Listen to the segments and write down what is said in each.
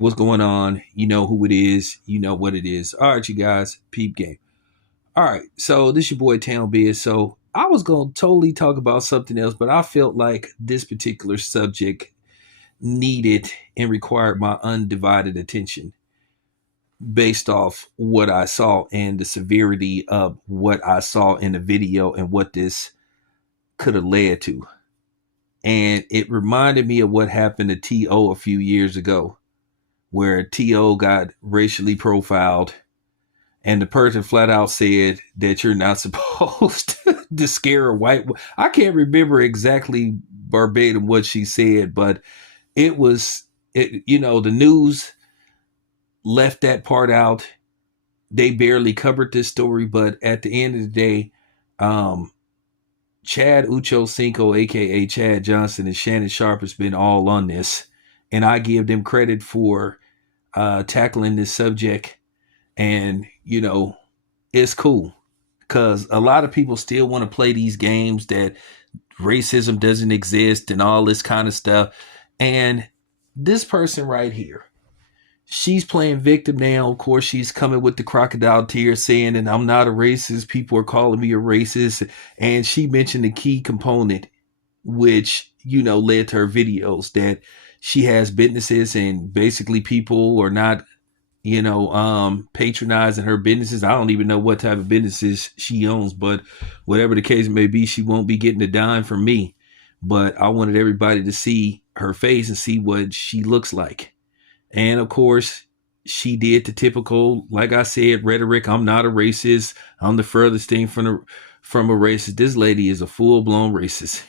What's going on? You know who it is. You know what it is. All right, you guys, peep game. All right, so this your boy Town Biz. So I was gonna totally talk about something else, but I felt like this particular subject needed and required my undivided attention based off what I saw and the severity of what I saw in the video and what this could have led to. And it reminded me of what happened to T.O. a few years ago, where T.O. got racially profiled and the person flat out said that you're not supposed to scare a white. I can't remember exactly verbatim what she said, but it was, the news left that part out. They barely covered this story, but at the end of the day, Chad Ucho Cinco, aka Chad Johnson, and Shannon Sharp has been all on this, and I give them credit for tackling this subject. And it's cool because a lot of people still want to play these games that racism doesn't exist and all this kind of stuff. And this person right here, she's playing victim now. Of course, she's coming with the crocodile tears saying, and I'm not a racist. People are calling me a racist. And she mentioned the key component, which, led to her videos, that she has businesses and basically people are not, patronizing her businesses. I don't even know what type of businesses she owns, but whatever the case may be, she won't be getting a dime from me. But I wanted everybody to see her face and see what she looks like. And of course, she did the typical, like I said, rhetoric. I'm not a racist. I'm the furthest thing from a racist. This lady is a full-blown racist.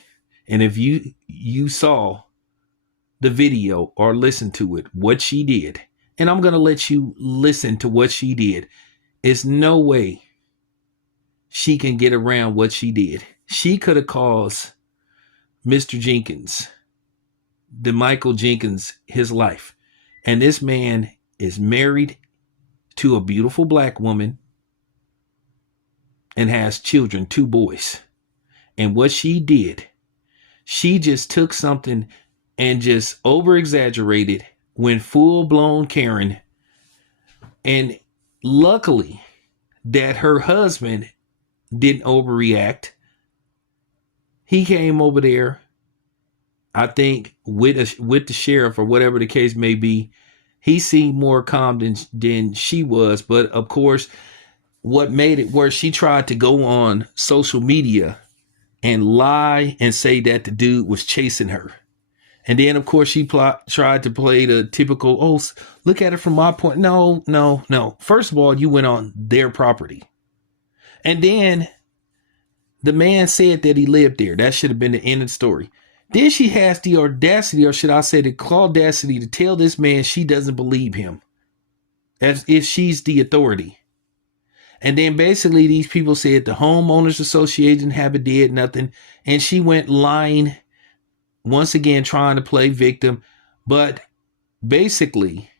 And if you saw the video or listened to it, what she did, and I'm going to let you listen to what she did, there's no way she can get around what she did. She could have caused Mr. Jenkins, the Michael Jenkins, his life. And this man is married to a beautiful black woman and has children, 2 boys. And what she did, she just took something and just over exaggerated, went full blown Karen. And luckily that her husband didn't overreact. He came over there, I think, with the sheriff or whatever the case may be. He seemed more calm than she was. But of course, what made it worse, she tried to go on social media and lie and say that the dude was chasing her. And then, of course, she tried to play the typical, oh, look at it from my point. No. First of all, you went on their property. And then the man said that he lived there. That should have been the end of the story. Then she has the audacity, or should I say the claudacity, to tell this man she doesn't believe him, as if she's the authority. And then basically these people said the homeowners association haven't did nothing. And she went lying, once again trying to play victim. But basically,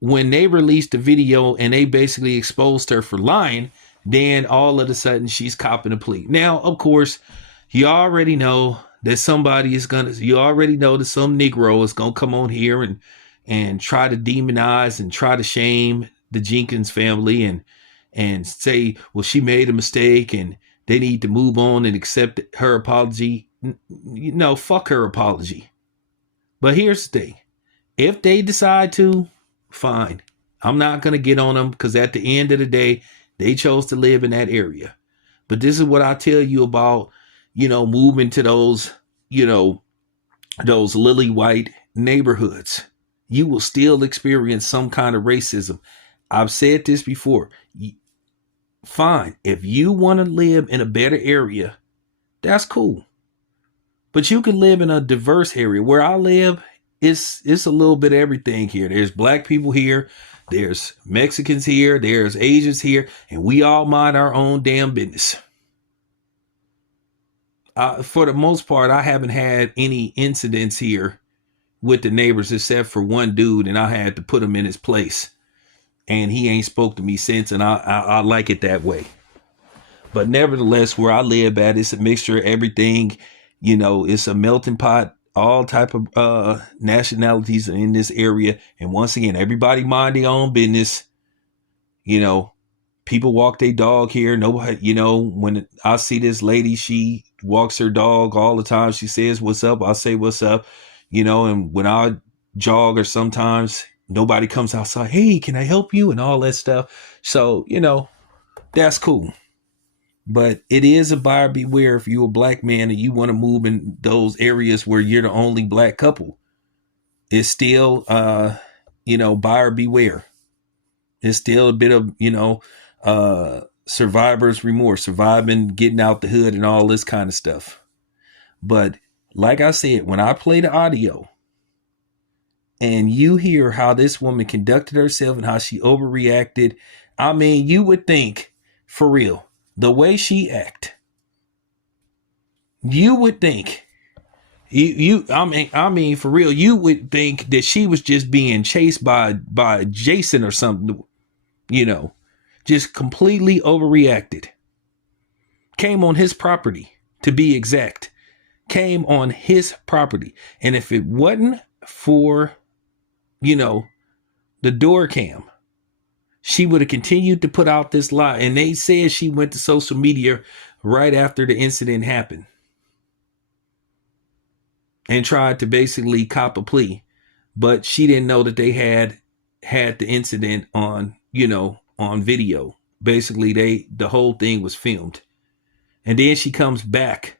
when they released the video and they basically exposed her for lying, then all of a sudden she's copping a plea. Now, of course, you already know that somebody is you already know that some Negro is gonna come on here and try to demonize and try to shame the Jenkins family and say, well, she made a mistake and they need to move on and accept her apology. Fuck her apology. But here's the thing. If they decide to, fine. I'm not going to get on them because at the end of the day, they chose to live in that area. But this is what I tell you about, moving to those lily white neighborhoods. You will still experience some kind of racism. I've said this before. Fine. If you want to live in a better area, that's cool. But you can live in a diverse area. Where I live, it's a little bit of everything here. There's black people here. There's Mexicans here. There's Asians here. And we all mind our own damn business. For the most part, I haven't had any incidents here with the neighbors except for one dude, and I had to put him in his place. And he ain't spoke to me since, and I like it that way. But nevertheless, where I live at, it's a mixture of everything. It's a melting pot all type of nationalities in this area. And once again, everybody mind their own business. You know, people walk their dog here. Nobody, when I see this lady, she walks her dog all the time. She says, "What's up?" I say, "What's up?" And when I jog or sometimes nobody comes outside, "Hey, can I help you?" and all that stuff. So, that's cool. But it is a buyer beware if you're a black man and you want to move in those areas where you're the only black couple. It's still, buyer beware. It's still a bit of, survivor's remorse, surviving, getting out the hood and all this kind of stuff. But like I said, when I play the audio and you hear how this woman conducted herself and how she overreacted, I mean, you would think, for real, the way she act, you would think, I mean, for real, you would think that she was just being chased by Jason or something, just completely overreacted. Came on his property, to be exact. Came on his property. And if it wasn't for, the door cam, she would have continued to put out this lie. And they said she went to social media right after the incident happened and tried to basically cop a plea. But she didn't know that they had the incident on, on video. Basically, the whole thing was filmed. And then she comes back.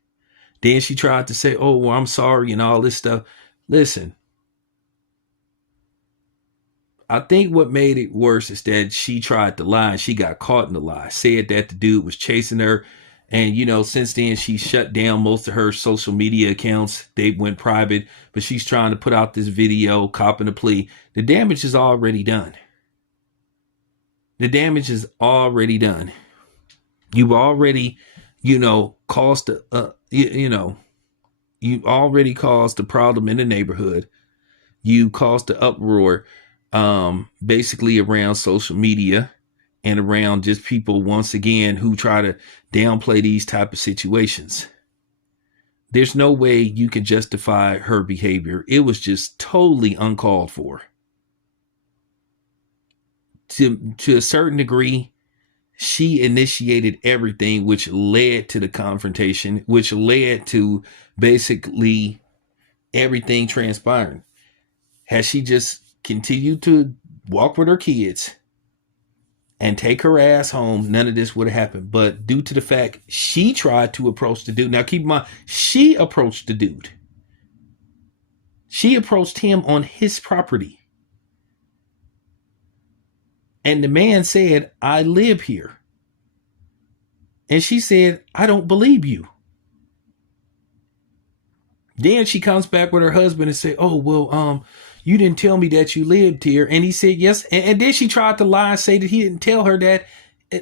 Then she tried to say, "Oh, well, I'm sorry," and all this stuff. Listen, I think what made it worse is that she tried to lie and she got caught in the lie. Said that the dude was chasing her. And, since then she shut down most of her social media accounts. They went private, but she's trying to put out this video, copping a plea. The damage is already done. The damage is already done. You've already, caused you already caused a problem in the neighborhood. You caused the uproar, basically around social media and around just people, once again, who try to downplay these type of situations. There's no way you can justify her behavior. It was just totally uncalled for. To a certain degree, she initiated everything, which led to the confrontation, which led to basically everything transpiring. Had she just continued to walk with her kids and take her ass home, none of this would have happened. But due to the fact she tried to approach the dude. Now keep in mind, she approached the dude. She approached him on his property. And the man said, "I live here." And she said, "I don't believe you." Then she comes back with her husband and say, "Oh, well, you didn't tell me that you lived here." And he said, "Yes." And then she tried to lie and say that he didn't tell her that.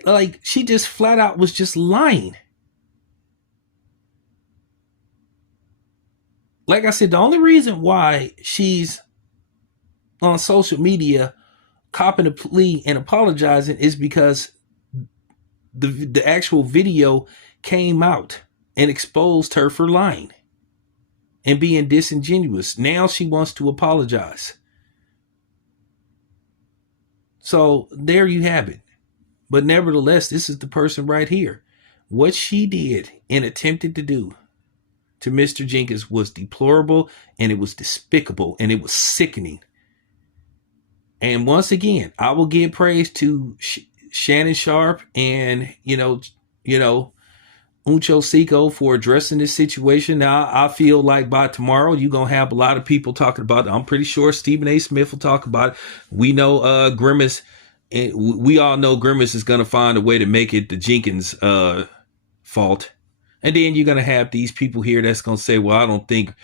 Like, she just flat out was just lying. Like I said, the only reason why she's on social media copping a plea and apologizing is because the actual video came out and exposed her for lying and being disingenuous. Now she wants to apologize. So there you have it. But nevertheless, this is the person right here. What she did and attempted to do to Mr. Jenkins was deplorable, and it was despicable, and it was sickening. And once again, I will give praise to Shannon Sharp and, Uncho Seco for addressing this situation. Now, I feel like by tomorrow, you're going to have a lot of people talking about it. I'm pretty sure Stephen A. Smith will talk about it. We know Grimace, and we all know Grimace is going to find a way to make it the Jenkins fault. And then you're going to have these people here that's going to say, "Well, I don't think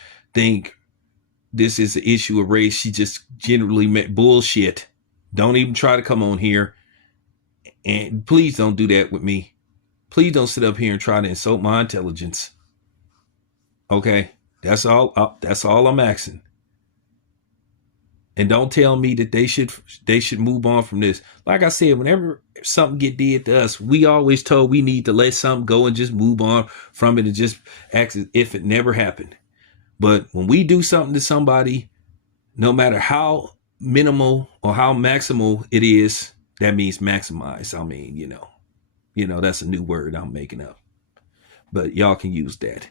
this is an issue of race. She just generally met bullshit. Don't even try to come on here. And please don't do that with me. Please don't sit up here and try to insult my intelligence." Okay, that's all I'm asking. And don't tell me that they should move on from this. Like I said, whenever something get did to us, we always told we need to let something go and just move on from it and just act as if it never happened. But when we do something to somebody, no matter how minimal or how maximal it is, that means maximize. I mean, that's a new word I'm making up, but y'all can use that.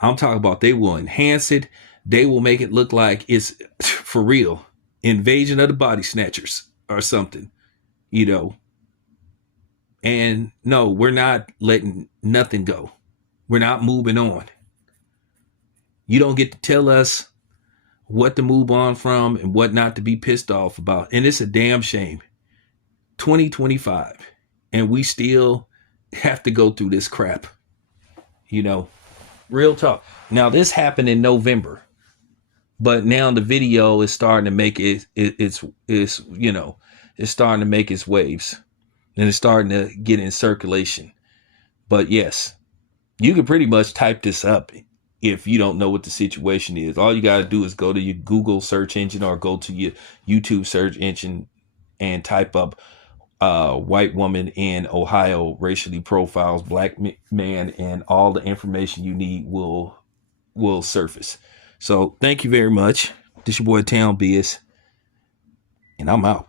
I'm talking about they will enhance it. They will make it look like it's for real. Invasion of the Body Snatchers or something, you know. And no, we're not letting nothing go. We're not moving on. You don't get to tell us what to move on from and what not to be pissed off about. And it's a damn shame. 2025. And we still have to go through this crap. Real talk. Now, this happened in November. But now the video is starting to make it's starting to make its waves. And it's starting to get in circulation. But yes, you can pretty much type this up if you don't know what the situation is. All you got to do is go to your Google search engine or go to your YouTube search engine and type up white woman in Ohio racially profiles black man, and all the information you need will surface. So thank you very much. This your boy Town Biz, and I'm out.